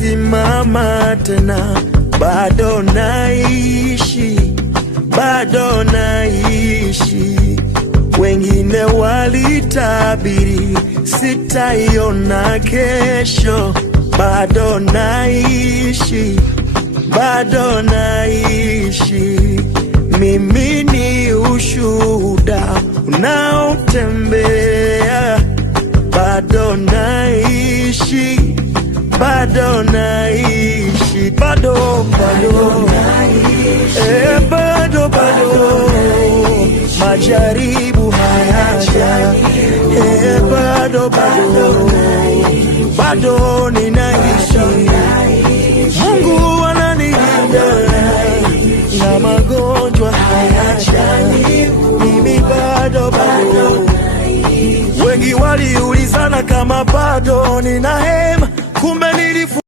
nitasimama tena. Bado naishi, bado naishi. Wengine walitabiri sitaiona kesho. Bado naishi, bado naishi. Mimi ni ushuhuda unaotembea. Bado naishi, bado naishi. Bado bado majaribu hayaja. Bado ninaishi. Mungu ananilinda na magonjwa hayaja. Mimi bado. Wengi waliulizana kama bado nina hema, kumbe nilifu